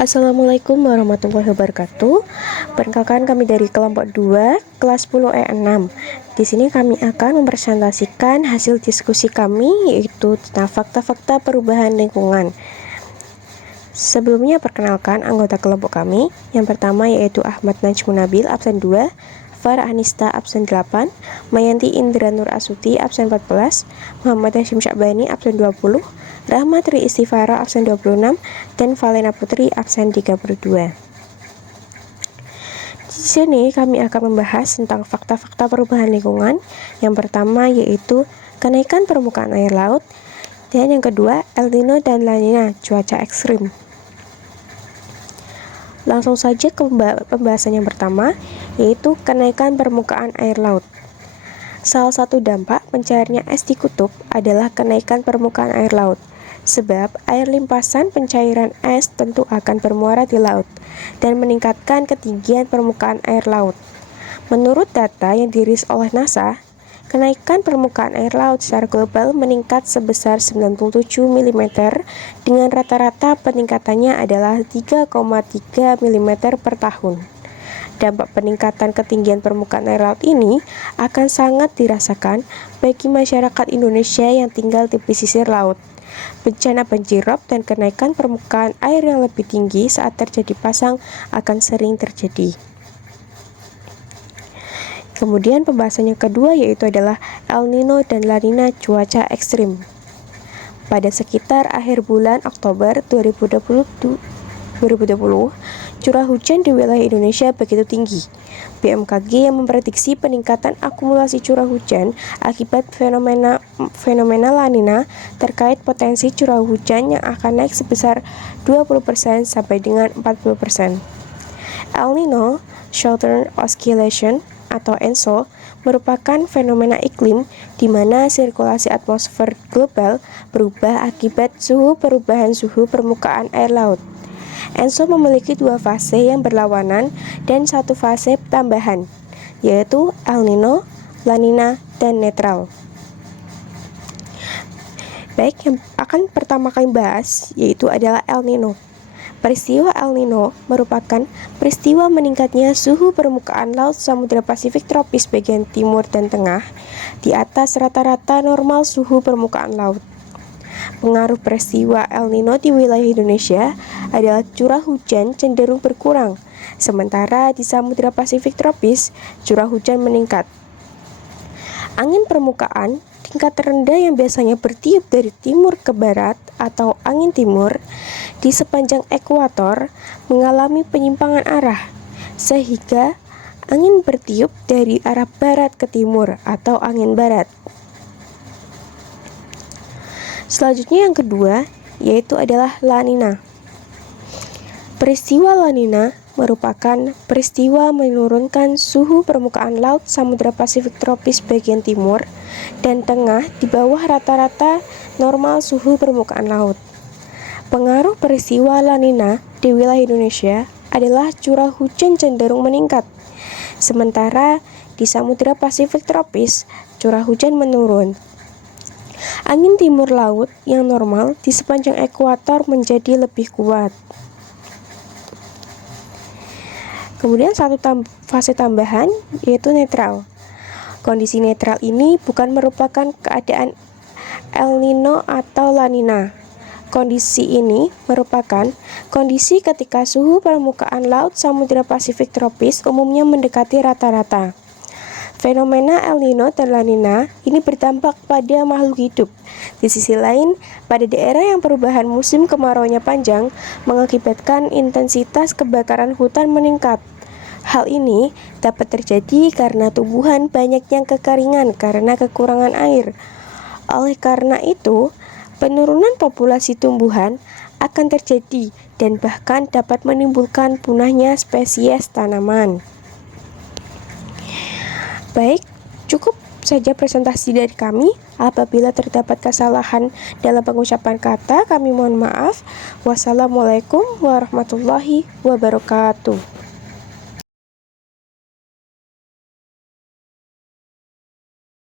Assalamualaikum warahmatullahi wabarakatuh. Perkenalkan, kami dari kelompok 2 kelas 10 E6. Di sini kami akan mempresentasikan hasil diskusi kami, yaitu tentang fakta-fakta perubahan lingkungan. Sebelumnya perkenalkan anggota kelompok kami. Yang pertama yaitu Ahmad Najmun Nabil absen 2, Farah Anista absen 8, Mayanti Indra Nur Asuti absen 14, Muhammad Hashim Syakbani absen 20, Rahmat Tri Istifara absen 26, dan Valena Putri absen 32. Di sini kami akan membahas tentang fakta-fakta perubahan lingkungan. Yang pertama yaitu kenaikan permukaan air laut, dan yang kedua El Nino dan La Nina, cuaca ekstrim. Langsung saja ke pembahasan yang pertama, yaitu kenaikan permukaan air laut. Salah satu dampak pencairnya es di kutub adalah kenaikan permukaan air laut, sebab air limpasan pencairan es tentu akan bermuara di laut dan meningkatkan ketinggian permukaan air laut. Menurut data yang dirilis oleh NASA, kenaikan permukaan air laut secara global meningkat sebesar 97 mm dengan rata-rata peningkatannya adalah 3,3 mm per tahun. Dampak peningkatan ketinggian permukaan air laut ini akan sangat dirasakan bagi masyarakat Indonesia yang tinggal di pesisir laut. Bencana banjirop dan kenaikan permukaan air yang lebih tinggi saat terjadi pasang akan sering terjadi. Kemudian pembahasan yang kedua yaitu adalah El Nino dan La Nina, cuaca ekstrim. Pada sekitar akhir bulan Oktober 2020, curah hujan di wilayah Indonesia begitu tinggi. BMKG yang memprediksi peningkatan akumulasi curah hujan akibat fenomena La Nina terkait potensi curah hujan yang akan naik sebesar 20% sampai dengan 40%. El Nino, Southern Oscillation, atau ENSO, merupakan fenomena iklim di mana sirkulasi atmosfer global berubah akibat perubahan suhu permukaan air laut. ENSO memiliki dua fase yang berlawanan dan satu fase tambahan, yaitu El Nino, La Nina, dan netral. Baik, yang akan pertama kali bahas yaitu adalah El Nino. Peristiwa El Nino merupakan peristiwa meningkatnya suhu permukaan laut Samudra Pasifik tropis bagian timur dan tengah di atas rata-rata normal suhu permukaan laut. Pengaruh peristiwa El Nino di wilayah Indonesia adalah curah hujan cenderung berkurang, sementara di Samudra Pasifik tropis curah hujan meningkat. Angin permukaan tingkat rendah yang biasanya bertiup dari timur ke barat atau angin timur di sepanjang ekuator mengalami penyimpangan arah, sehingga angin bertiup dari arah barat ke timur atau angin barat. Selanjutnya yang kedua yaitu adalah La Nina. Peristiwa La Nina merupakan peristiwa menurunkan suhu permukaan laut Samudra Pasifik tropis bagian timur dan tengah di bawah rata-rata normal suhu permukaan laut. Pengaruh peristiwa La Nina di wilayah Indonesia adalah curah hujan cenderung meningkat, sementara di Samudra Pasifik tropis curah hujan menurun. Angin timur laut yang normal di sepanjang ekuator menjadi lebih kuat. Kemudian satu fase tambahan yaitu netral. Kondisi netral ini bukan merupakan keadaan El Nino atau La Nina. Kondisi ini merupakan kondisi ketika suhu permukaan laut Samudra Pasifik tropis umumnya mendekati rata-rata. Fenomena El Nino dan La Nina ini berdampak pada makhluk hidup. Di sisi lain, pada daerah yang perubahan musim kemaraunya panjang mengakibatkan intensitas kebakaran hutan meningkat. Hal ini dapat terjadi karena tumbuhan banyak yang kekeringan karena kekurangan air. Oleh karena itu, penurunan populasi tumbuhan akan terjadi dan bahkan dapat menimbulkan punahnya spesies tanaman. Baik, cukup saja presentasi dari kami. Apabila terdapat kesalahan dalam pengucapan kata, kami mohon maaf. Wassalamualaikum warahmatullahi wabarakatuh.